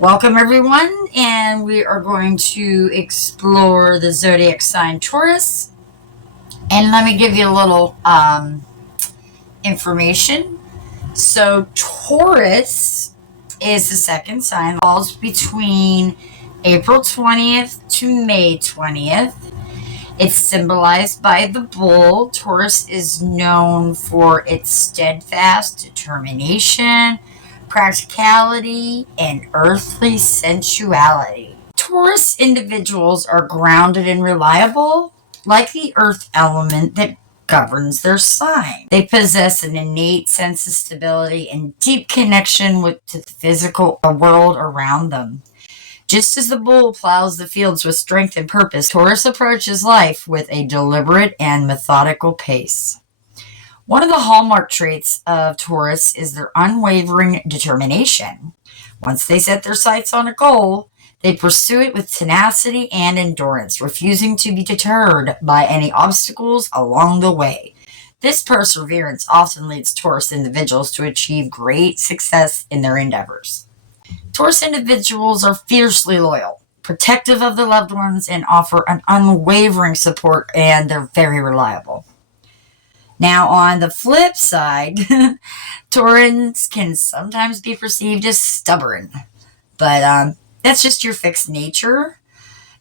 Welcome, everyone, and we are going to explore the Zodiac Sign Taurus. And let me give you a little information. So, Taurus is the second sign, falls between April 20th to May 20th. It's symbolized by the bull. Taurus is known for its steadfast determination, practicality, and earthly sensuality. Taurus individuals are grounded and reliable, like the earth element that governs their sign. They possess an innate sense of stability and deep connection to the physical world around them. Just as the bull plows the fields with strength and purpose, Taurus approaches life with a deliberate and methodical pace. One of the hallmark traits of Taurus is their unwavering determination. Once they set their sights on a goal, they pursue it with tenacity and endurance, refusing to be deterred by any obstacles along the way. This perseverance often leads Taurus individuals to achieve great success in their endeavors. Taurus individuals are fiercely loyal, protective of their loved ones, and offer an unwavering support, and they're very reliable. Now, on the flip side, Taurans can sometimes be perceived as stubborn, but that's just your fixed nature,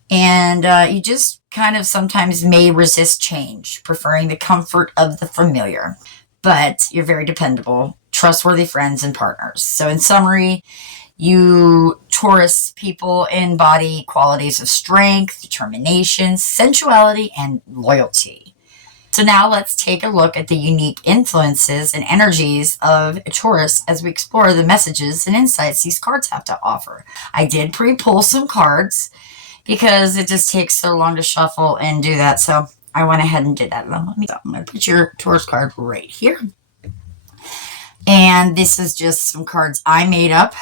and you just kind of sometimes may resist change, preferring the comfort of the familiar. But you're very dependable, trustworthy friends and partners. So in summary, you Taurus people embody qualities of strength, determination, sensuality, and loyalty. So now let's take a look at the unique influences and energies of Taurus as we explore the messages and insights these cards have to offer. I did pre-pull some cards because it just takes so long to shuffle and do that, so I went ahead and did that. I'm going to put your Taurus card right here. And this is just some cards I made up.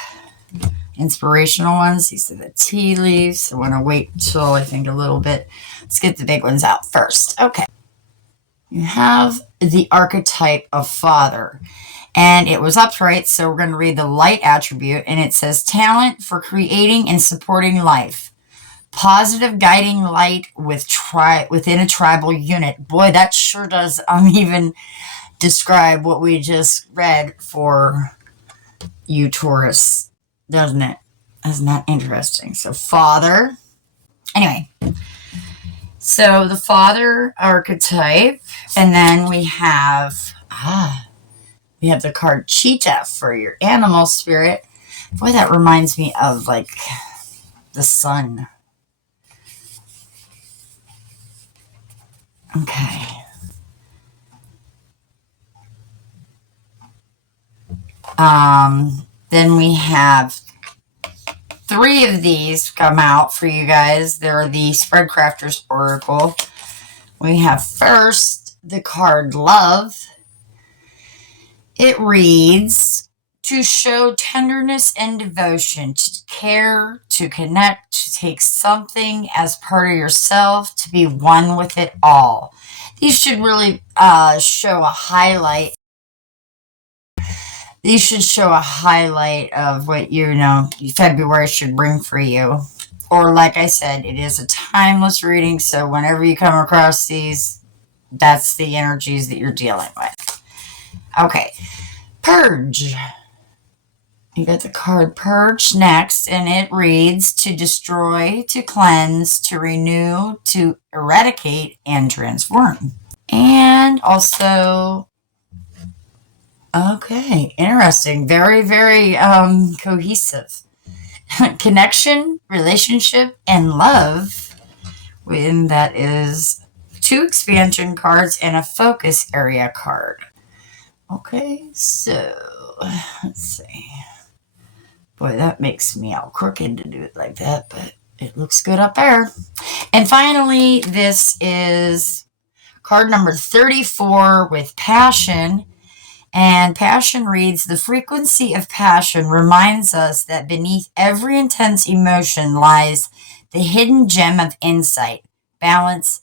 Inspirational ones. These are the tea leaves. I want to wait until I think a little bit. Let's get the big ones out first. Okay. You have the archetype of father. And it was upright, so we're going to read the light attribute. And it says talent for creating and supporting life. Positive guiding light within a tribal unit. Boy, that sure does even describe what we just read for you, Taurus. Doesn't it? Isn't that interesting? So father. Anyway. So the father archetype. And then we have the card cheetah for your animal spirit. Boy, that reminds me of like the sun. Okay. Then we have 3 of these come out for you guys. They're the Spreadcrafters Oracle. We have first the card Love. It reads, to show tenderness and devotion, to care, to connect, to take something as part of yourself, to be one with it all. These should really show a highlight. These should show a highlight of what, February should bring for you. Or like I said, it is a timeless reading, so whenever you come across these, that's the energies that you're dealing with. Okay. Purge. You got the card Purge next, and it reads, to destroy, to cleanse, to renew, to eradicate, and transform. And also... Okay, interesting. Very, very cohesive. Connection, relationship, and love. And that is 2 expansion cards and a focus area card. Okay, so let's see. Boy, that makes me all crooked to do it like that, but it looks good up there. And finally, this is card number 34 with Passion. And passion reads, the frequency of passion reminds us that beneath every intense emotion lies the hidden gem of insight, balance,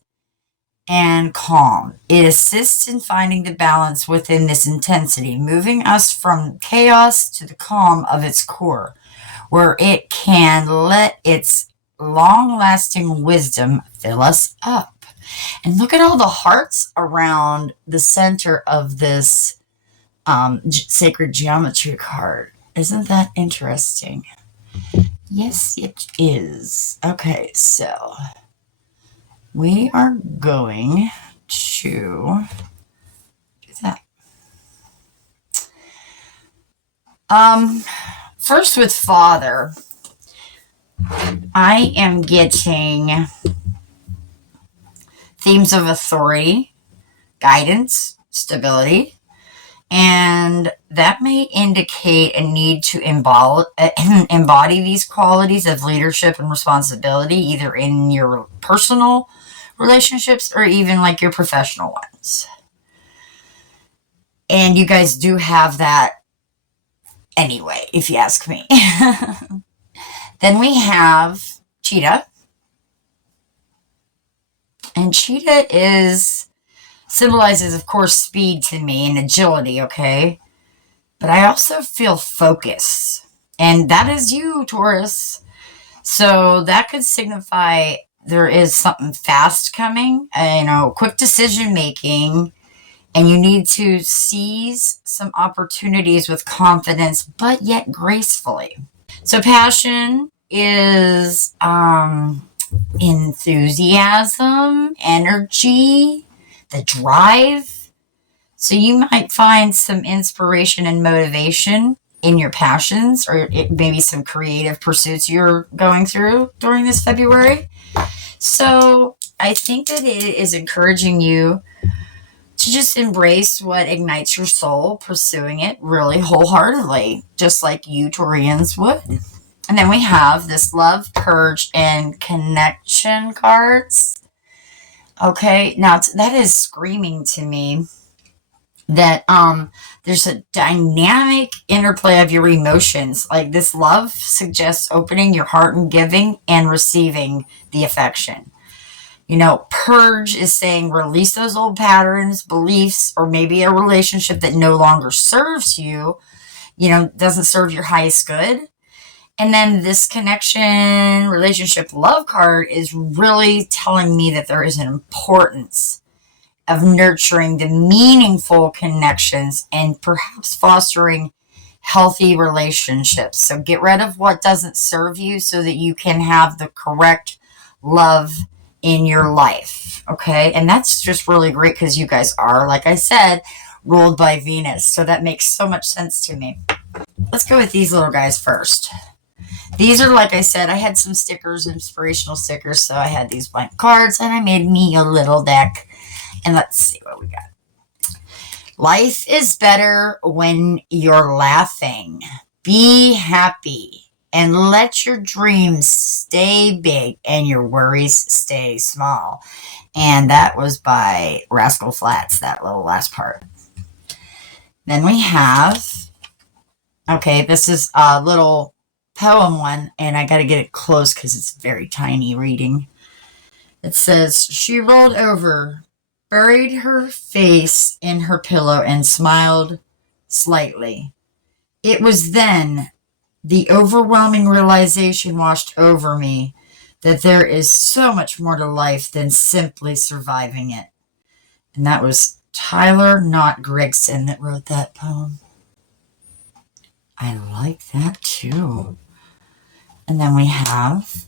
and calm. It assists in finding the balance within this intensity, moving us from chaos to the calm of its core. where it can let its long-lasting wisdom fill us up. And look at all the hearts around the center of this sacred geometry card. Isn't that interesting? Yes, it is. Okay, so we are going to do that. First with Father, I am getting themes of authority, guidance, stability, and that may indicate a need to embody these qualities of leadership and responsibility, either in your personal relationships or even like your professional ones. And you guys do have that anyway, if you ask me. Then we have Cheetah. And Cheetah symbolizes, of course, speed to me and agility, okay? But I also feel focus. And that is you, Taurus. So that could signify there is something fast coming, quick decision making, and you need to seize some opportunities with confidence, but yet gracefully. So passion is enthusiasm, energy, the drive. So you might find some inspiration and motivation in your passions, or maybe some creative pursuits you're going through during this February. So I think that it is encouraging you to just embrace what ignites your soul, pursuing it really wholeheartedly, just like you Taurians would. And then we have this love, purge, and connection cards. Okay, now that is screaming to me that there's a dynamic interplay of your emotions. Like this love suggests opening your heart and giving and receiving the affection. Purge is saying release those old patterns, beliefs, or maybe a relationship that no longer serves you, doesn't serve your highest good. And then this connection, relationship, love card is really telling me that there is an importance of nurturing the meaningful connections and perhaps fostering healthy relationships. So get rid of what doesn't serve you so that you can have the correct love in your life. Okay. And that's just really great because you guys are, like I said, ruled by Venus. So that makes so much sense to me. Let's go with these little guys first. These are, like I said, I had some stickers, inspirational stickers. So I had these blank cards and I made me a little deck. And let's see what we got. Life is better when you're laughing. Be happy and let your dreams stay big and your worries stay small. And that was by Rascal Flatts, that little last part. Then we have, okay, this is a little poem one, and I got to get it close because it's very tiny reading. It says, she rolled over, buried her face in her pillow, and smiled slightly. It was then the overwhelming realization washed over me that there is so much more to life than simply surviving it. And that was Tyler Knott Gregson that wrote that poem. I like that too. And then we have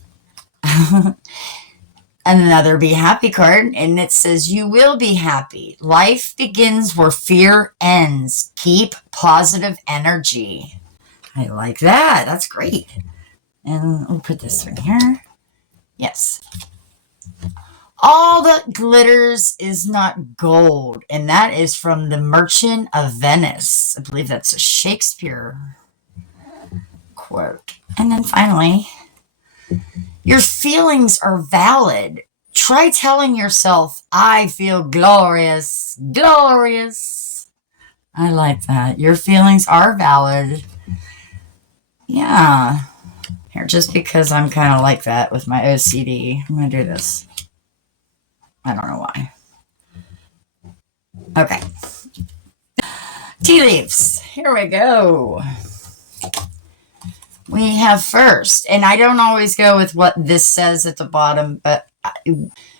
another Be Happy card, and it says, you will be happy. Life begins where fear ends. Keep positive energy. I like that. That's great. And we'll put this in here. Yes. All that glitters is not gold, and that is from The Merchant of Venice. I believe that's a Shakespeare quote. And then finally, your feelings are valid. Try telling yourself, I feel glorious. Glorious. I like that. Your feelings are valid. Yeah. Here, just because I'm kind of like that with my OCD, I'm going to do this. I don't know why. Okay. Tea leaves. Here we go. We have first, and I don't always go with what this says at the bottom, but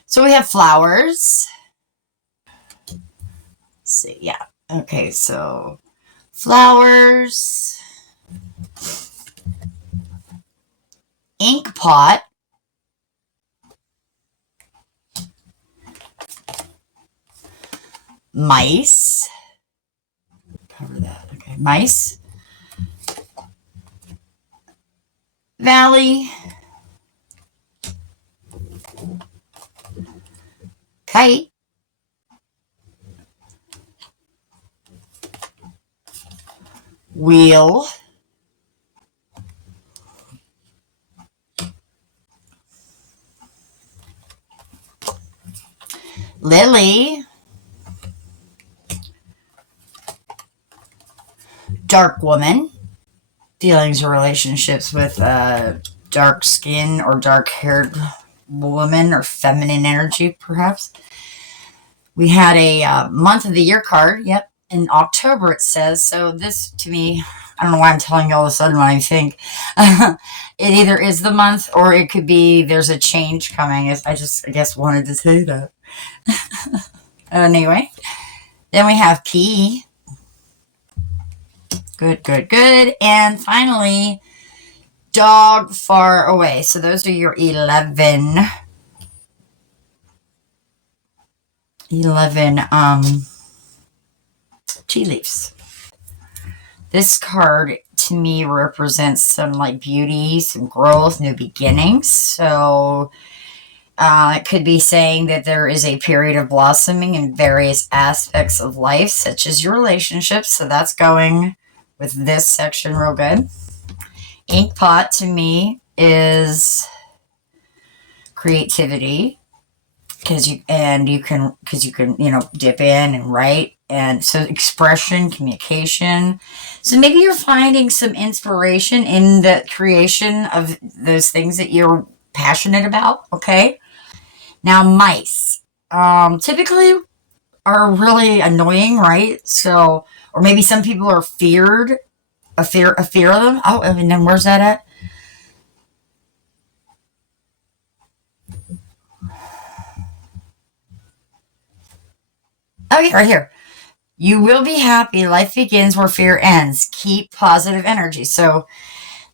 so we have flowers. Let's see, yeah. Okay, so flowers, ink pot, mice. Cover that. Okay, mice, valley, kite, wheel, lily, dark woman, feelings or relationships with dark skin or dark haired woman or feminine energy, perhaps. We had a month of the year card. Yep. In October, it says. So this, to me, I don't know why I'm telling you all of a sudden what I think. It either is the month or it could be there's a change coming. I guess, wanted to say that. Anyway, then we have P. Good, good, good. And finally, dog far away. So those are your 11 tea leaves. This card to me represents some like beauty, some growth, new beginnings. So it could be saying that there is a period of blossoming in various aspects of life, such as your relationships. So that's going with this section real good. Ink pot to me is creativity, because you can dip in and write, and so expression, communication. So maybe you're finding some inspiration in the creation of those things that you're passionate about. Okay, now mice typically are really annoying, right? So, or maybe some people are feared, a fear of them. Oh, and then where's that at? Oh, yeah, right here. You will be happy. Life begins where fear ends. Keep positive energy. So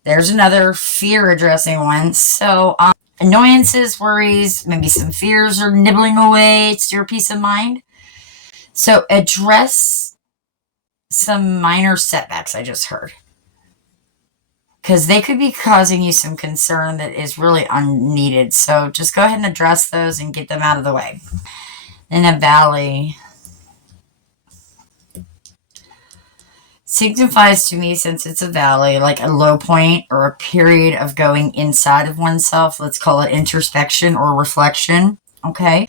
there's another fear addressing one. So annoyances, worries, maybe some fears are nibbling away. It's your peace of mind. So address some minor setbacks I just heard, because they could be causing you some concern that is really unneeded. So just go ahead and address those and get them out of the way. In a valley signifies to me, since it's a valley, like a low point or a period of going inside of oneself. Let's call it introspection or reflection. Okay.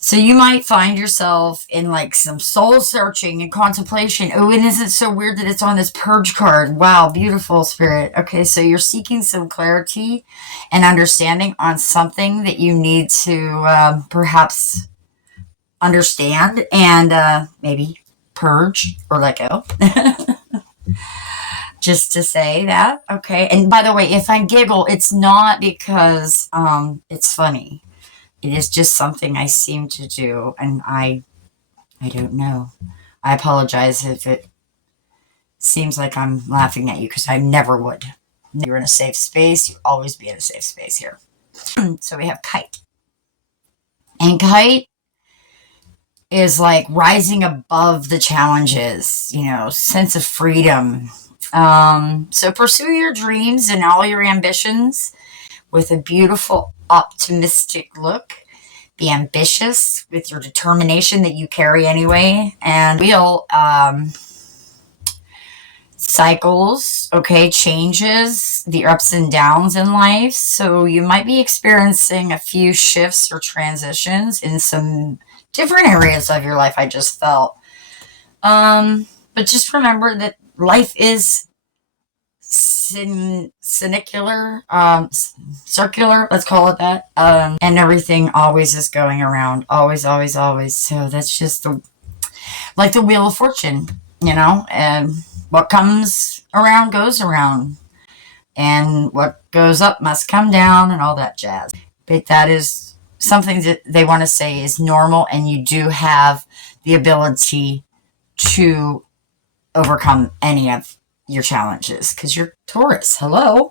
So you might find yourself in like some soul searching and contemplation. Oh, and isn't it so weird that it's on this purge card? Wow, beautiful, Spirit. Okay, so you're seeking some clarity and understanding on something that you need to perhaps understand and maybe purge or let go. Just to say that. Okay. And by the way, if I giggle, it's not because it's funny. It is just something I seem to do, and I don't know. I apologize if it seems like I'm laughing at you, because I never would. You're in a safe space. You always be in a safe space here. So we have kite. And kite is like rising above the challenges, sense of freedom. So pursue your dreams and all your ambitions with a beautiful, optimistic look. Be ambitious with your determination that you carry anyway. And wheel cycles, okay, changes, the ups and downs in life. So you might be experiencing a few shifts or transitions in some different areas of your life, I just felt. But just remember that life is circular, let's call it that. And everything always is going around. Always, always, always. So that's just like the Wheel of Fortune, and what comes around goes around. and what goes up must come down and all that jazz. But that is something that they want to say is normal, and you do have the ability to overcome any of your challenges because you're Taurus. Hello.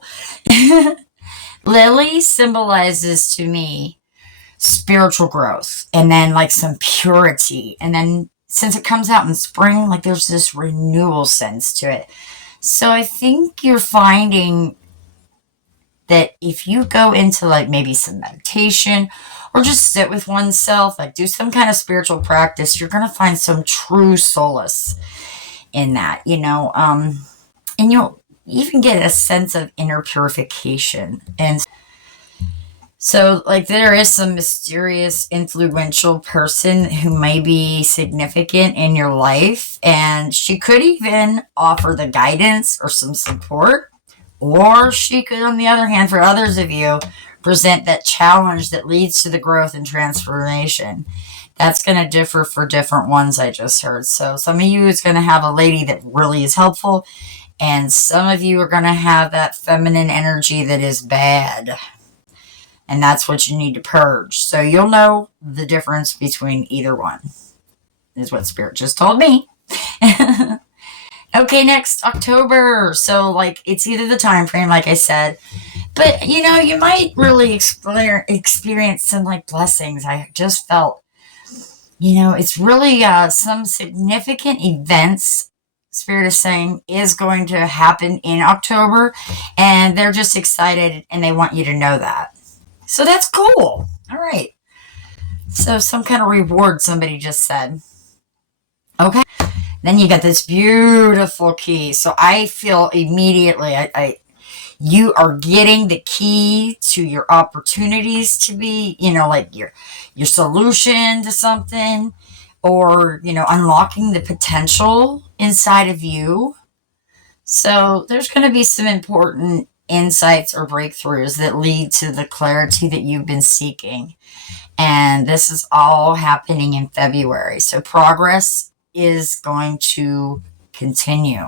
Lily symbolizes to me spiritual growth and then like some purity. And then since it comes out in spring, like there's this renewal sense to it. So I think you're finding that if you go into like maybe some meditation or just sit with oneself, like do some kind of spiritual practice, you're going to find some true solace in that, and you'll even get a sense of inner purification. And so, like, there is some mysterious, influential person who may be significant in your life, and she could even offer the guidance or some support, or she could, on the other hand, for others of you, present that challenge that leads to the growth and transformation. That's going to differ for different ones, I just heard. So some of you is going to have a lady that really is helpful, and some of you are going to have that feminine energy that is bad. And that's what you need to purge. So you'll know the difference between either one, is what Spirit just told me. Okay, next, October. So, like, it's either the time frame, like I said, but, you might really experience some, like, blessings. I just felt, it's really some significant events, Spirit is saying, is going to happen in October, and they're just excited, and they want you to know that. So that's cool. All right. So some kind of reward, somebody just said. Okay. Then you got this beautiful key. So I feel immediately you are getting the key to your opportunities to be, like your solution to something, or, unlocking the potential inside of you. So there's going to be some important insights or breakthroughs that lead to the clarity that you've been seeking. And this is all happening in February. So progress is going to continue.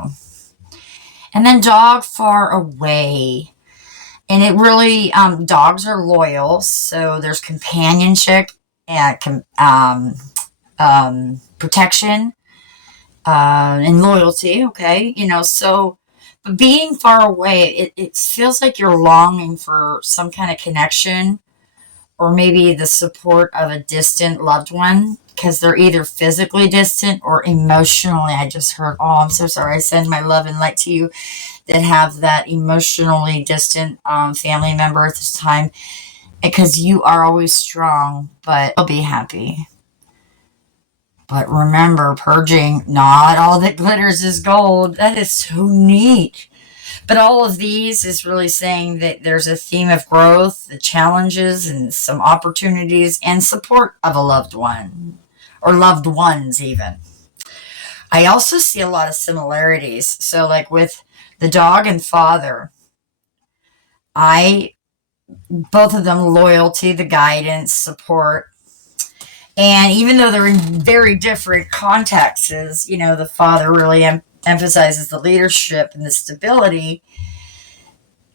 And then dog far away. And it really, dogs are loyal. So there's companionship and protection and loyalty. Okay. So but being far away, it feels like you're longing for some kind of connection, or maybe the support of a distant loved one, because they're either physically distant or emotionally. I just heard, oh, I'm so sorry. I send my love and light to you that have that emotionally distant family member at this time, because you are always strong, but you'll be happy. But remember, purging, not all that glitters is gold. That is so neat. But all of these is really saying that there's a theme of growth, the challenges, and some opportunities, and support of a loved one, or loved ones even. I also see a lot of similarities. So like with the dog and father, both of them, loyalty, the guidance, support. And even though they're in very different contexts, the father really emphasizes the leadership and the stability,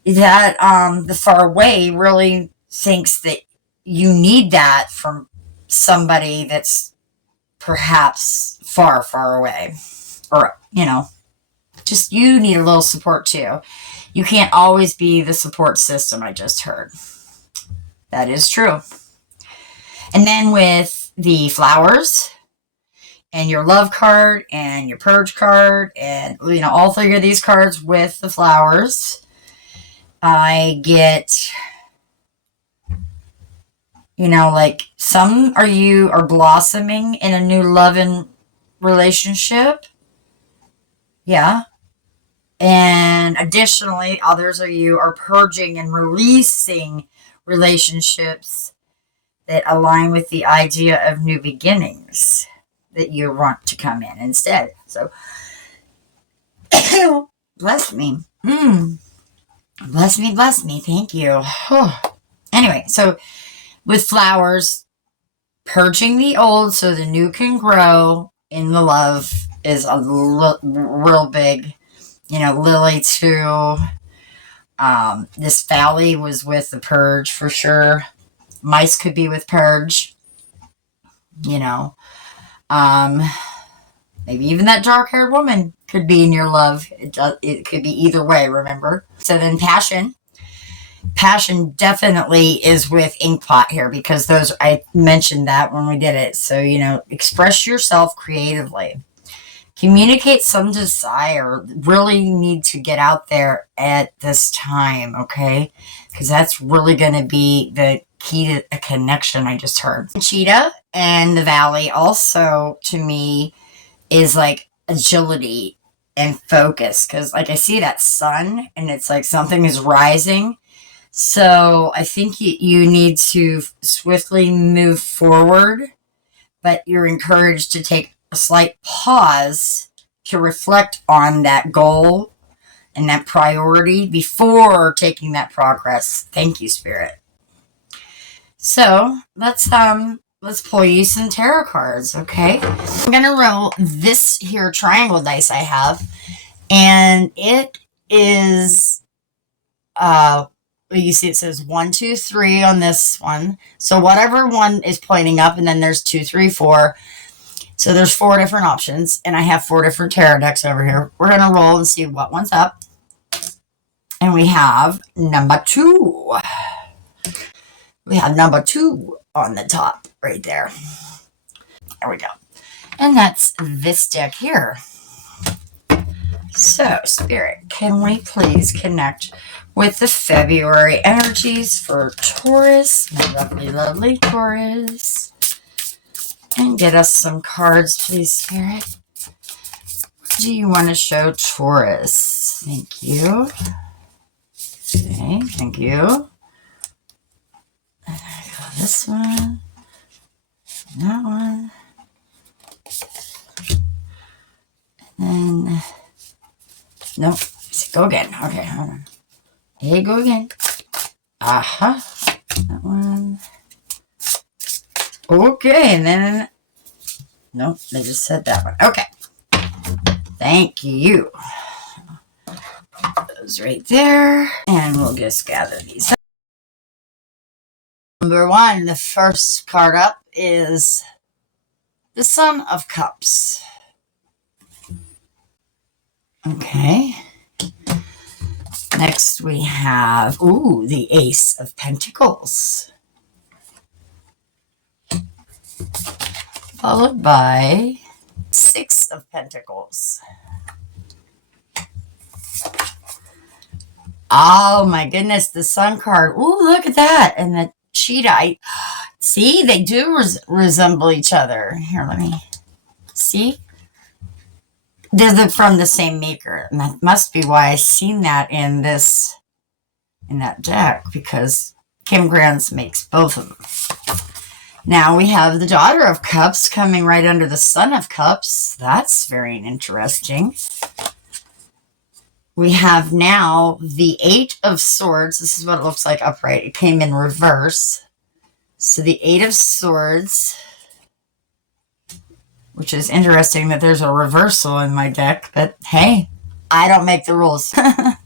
that the far away really thinks that you need that from somebody that's perhaps far, far away. Or, just you need a little support too. You can't always be the support system, I just heard. That is true. And then with the flowers and your love card and your purge card and, all three of these cards with the flowers, I get, like some are blossoming in a new loving relationship. Yeah. And additionally, others of you are purging and releasing relationships that align with the idea of new beginnings that you want to come in instead. So, bless me. Bless me. Thank you. Anyway, so with flowers, purging the old so the new can grow in the love is a real big, Lily too. This valley was with the purge for sure. Mice could be with purge, you know. Maybe even that dark-haired woman could be in your love. It could be either way, remember? So then passion. Passion definitely is with inkpot here because I mentioned that when we did it. So, express yourself creatively. Communicate some desire. Really need to get out there at this time, okay? Because that's really going to be the key to a connection I just heard. Cheetah and the valley also, to me, is like agility and focus. Because, like, I see that sun, and it's like something is rising. So I think you need to swiftly move forward, but you're encouraged to take a slight pause to reflect on that goal and that priority before taking that progress. Thank you, Spirit. So let's pull you some tarot cards, okay? I'm gonna roll this here triangle dice I have, and it is you see it says 1, 2, 3 on this one. So whatever one is pointing up, and then there's 2, 3, 4. So there's 4 different options, and I have 4 different tarot decks over here. We're going to roll and see what one's up. And we have number 2. We have number 2 on the top right there. There we go. And that's this deck here. So, Spirit, can we please connect with the February energies for Taurus, my lovely, lovely Taurus? And get us some cards, please, Spirit. What do you want to show Taurus? Thank you. Okay, thank you. And I got this one. That one. And then... Nope. Go again. Okay, hold on. Here you go again. Aha. That one. Okay, and then... Nope, they just said that one. Okay. Thank you. Those right there. And we'll just gather these up. Number 1, the first card up is the Son of Cups. Okay. Next we have, the Ace of Pentacles. Followed by 6 of Pentacles. Oh my goodness, the Sun card. Ooh, look at that. And the cheetah. See, they do resemble each other. Here, let me see. They're from the same maker. And that must be why I seen that in that deck, because Kim Grants makes both of them. Now we have the Daughter of Cups coming right under the Son of Cups. That's very interesting. We have now the 8 of Swords. This is what it looks like upright. It came in reverse. So the 8 of Swords, which is interesting that there's a reversal in my deck, but hey, I don't make the rules. Then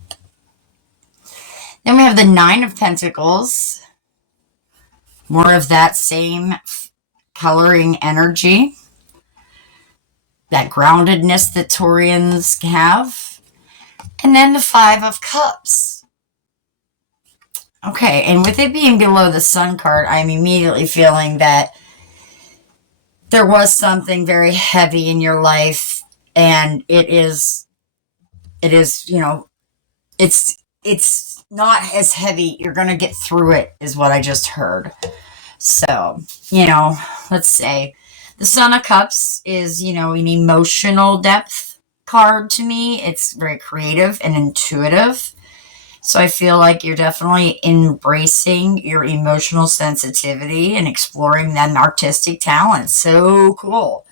we have the 9 of Pentacles. More of that same coloring energy. That groundedness that Taurians have. And then the 5 of Cups. Okay, and with it being below the Sun card, I'm immediately feeling that there was something very heavy in your life, and it is, it's not as heavy. You're going to get through it, is what I just heard. So, let's say the Son of Cups is, an emotional depth card to me. It's very creative and intuitive. So I feel like you're definitely embracing your emotional sensitivity and exploring that artistic talent. So cool.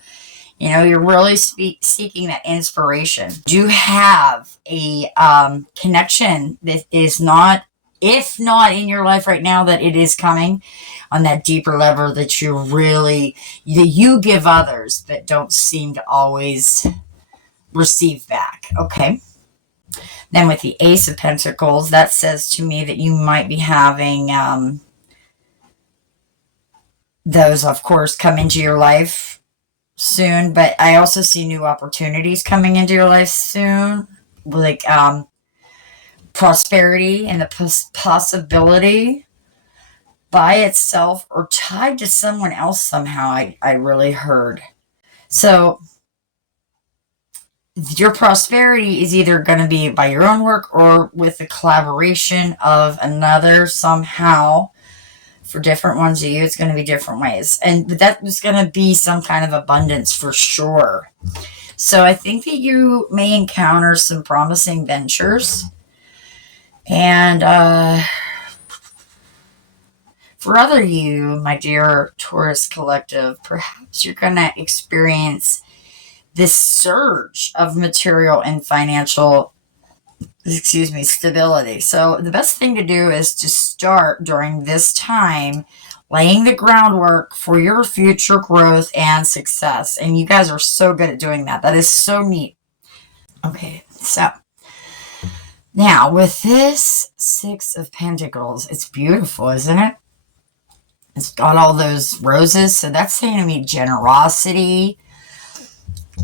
You're really seeking that inspiration. Do have a connection that is not, if not in your life right now, that it is coming on that deeper level that you give others that don't seem to always receive back. Okay. Then with the Ace of Pentacles, that says to me that you might be having those, of course, come into your life soon. But I also see new opportunities coming into your life soon. Like prosperity and the possibility by itself or tied to someone else somehow, I really heard. So your prosperity is either going to be by your own work or with the collaboration of another somehow. For different ones of you, it's going to be different ways. But that was going to be some kind of abundance for sure. So I think that you may encounter some promising ventures. And for other you, my dear Taurus collective, perhaps you're going to experience this surge of material and financial, stability. So the best thing to do is to start during this time laying the groundwork for your future growth and success. And you guys are so good at doing that. That is so neat. Okay, so now with this Six of Pentacles, it's beautiful, isn't it? It's got all those roses. So that's saying to me generosity,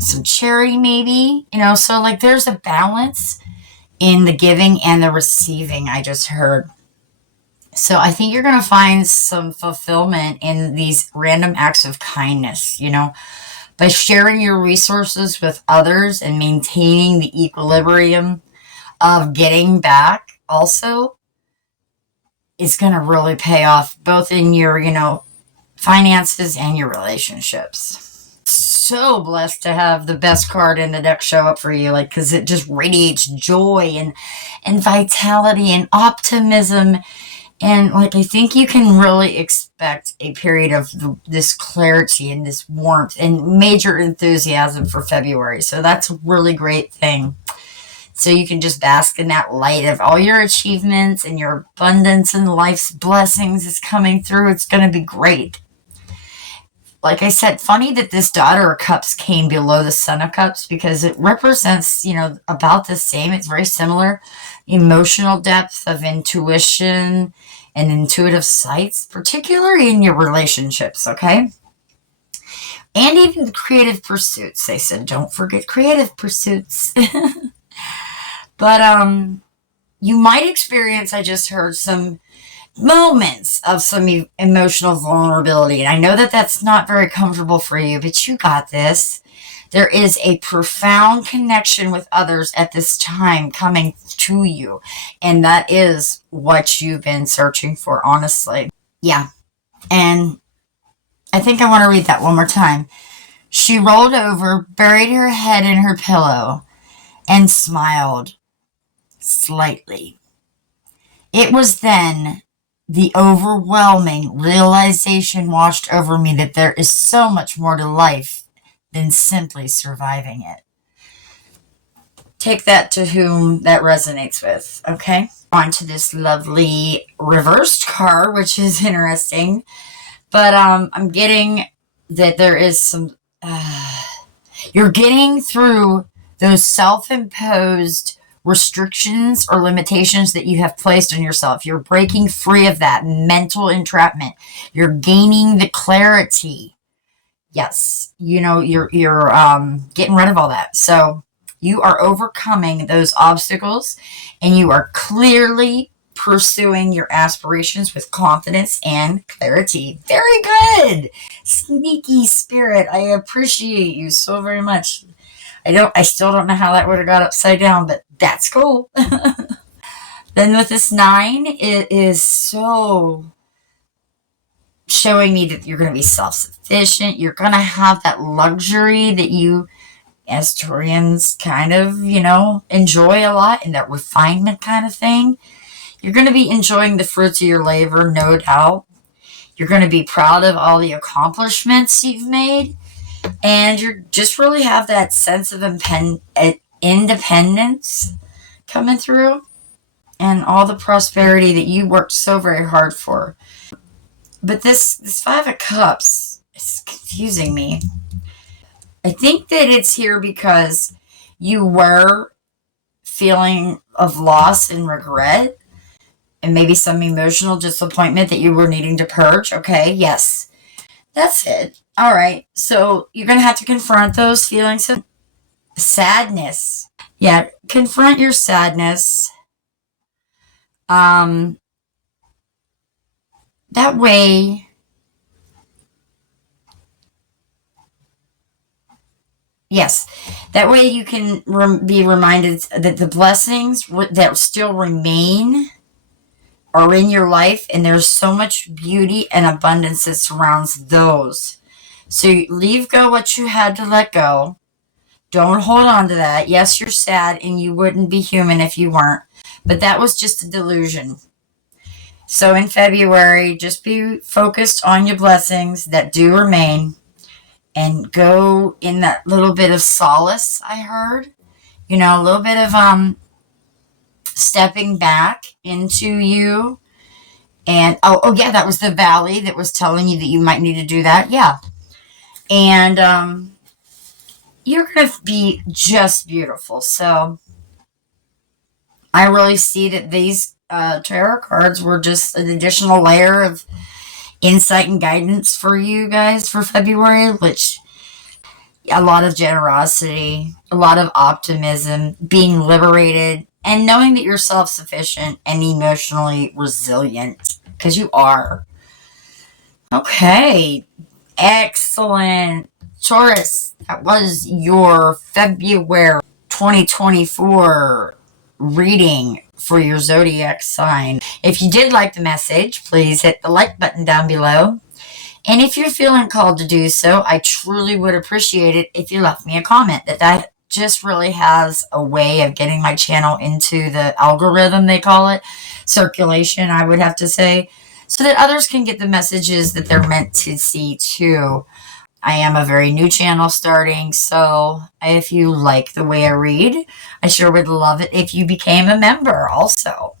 some charity maybe, so like there's a balance in the giving and the receiving, I just heard. So I think you're going to find some fulfillment in these random acts of kindness, by sharing your resources with others and maintaining the equilibrium of getting back also. It's going to really pay off both in your, finances and your relationships. So blessed to have the best card in the deck show up for you, because it just radiates joy and vitality and optimism. And I think you can really expect a period of this clarity and this warmth and major enthusiasm for February. So that's a really great thing. So you can just bask in that light of all your achievements and your abundance and life's blessings is coming through. It's going to be great. Like I said, funny that this Daughter of Cups came below the Son of Cups because it represents, about the same. It's very similar. Emotional depth of intuition and intuitive sights, particularly in your relationships, okay? And even the creative pursuits. They said, don't forget creative pursuits. But you might experience, I just heard, some moments of some emotional vulnerability. And I know that that's not very comfortable for you, but you got this. There is a profound connection with others at this time coming to you. And that is what you've been searching for, honestly. Yeah. And I think I want to read that one more time. She rolled over, buried her head in her pillow, and smiled slightly. It was then the overwhelming realization washed over me that there is so much more to life than simply surviving it. Take that to whom that resonates with, okay? On to this lovely reversed card, which is interesting. But I'm getting that there is some... you're getting through those self-imposed restrictions or limitations that you have placed on yourself. You're breaking free of that mental entrapment. You're gaining the clarity. Yes, you're getting rid of all that. So you are overcoming those obstacles and you are clearly pursuing your aspirations with confidence and clarity. Very good. Sneaky spirit. I appreciate you so very much. I still don't know how that would have got upside down, but that's cool. Then with this 9, it is so showing me that you're going to be self-sufficient. You're going to have that luxury that you, as Taurians, kind of, enjoy a lot, and that refinement kind of thing. You're going to be enjoying the fruits of your labor, no doubt. You're going to be proud of all the accomplishments you've made. And you just really have that sense of independence coming through. And all the prosperity that you worked so very hard for. But this 5 of Cups is confusing me. I think that it's here because you were feeling of loss and regret, and maybe some emotional disappointment that you were needing to purge. Okay, yes, that's it. All right, so you're going to have to confront those feelings of sadness. Yeah, confront your sadness. That way, yes, that way you can be reminded that the blessings that still remain are in your life, and there's so much beauty and abundance that surrounds those. So leave go what you had to let go. Don't hold on to that. Yes, you're sad, and you wouldn't be human if you weren't, but that was just a delusion. So in February, just be focused on your blessings that do remain, and go in that little bit of solace. I heard, a little bit of stepping back into you. And oh yeah, that was the valley that was telling you that you might need to do that. Yeah. And you're going to be just beautiful. So I really see that these tarot cards were just an additional layer of insight and guidance for you guys for February, which a lot of generosity, a lot of optimism, being liberated, and knowing that you're self-sufficient and emotionally resilient, because you are. Okay, excellent. Taurus, that was your February 2024 reading for your zodiac sign. If you did like the message, please hit the like button down below. And if you're feeling called to do so, I truly would appreciate it if you left me a comment. That just really has a way of getting my channel into the algorithm, they call it. Circulation, I would have to say. So that others can get the messages that they're meant to see too. I am a very new channel starting, so if you like the way I read, I sure would love it if you became a member also.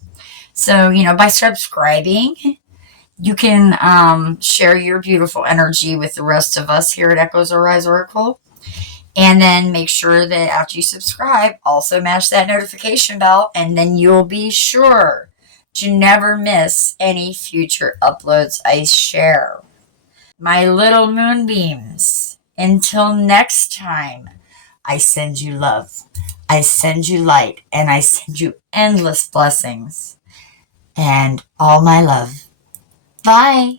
So, by subscribing, you can share your beautiful energy with the rest of us here at Echoes Arise Oracle. And then make sure that after you subscribe, also mash that notification bell, and then you'll be sure to never miss any future uploads I share. My little moonbeams, until next time, I send you love, I send you light, and I send you endless blessings and all my love. Bye.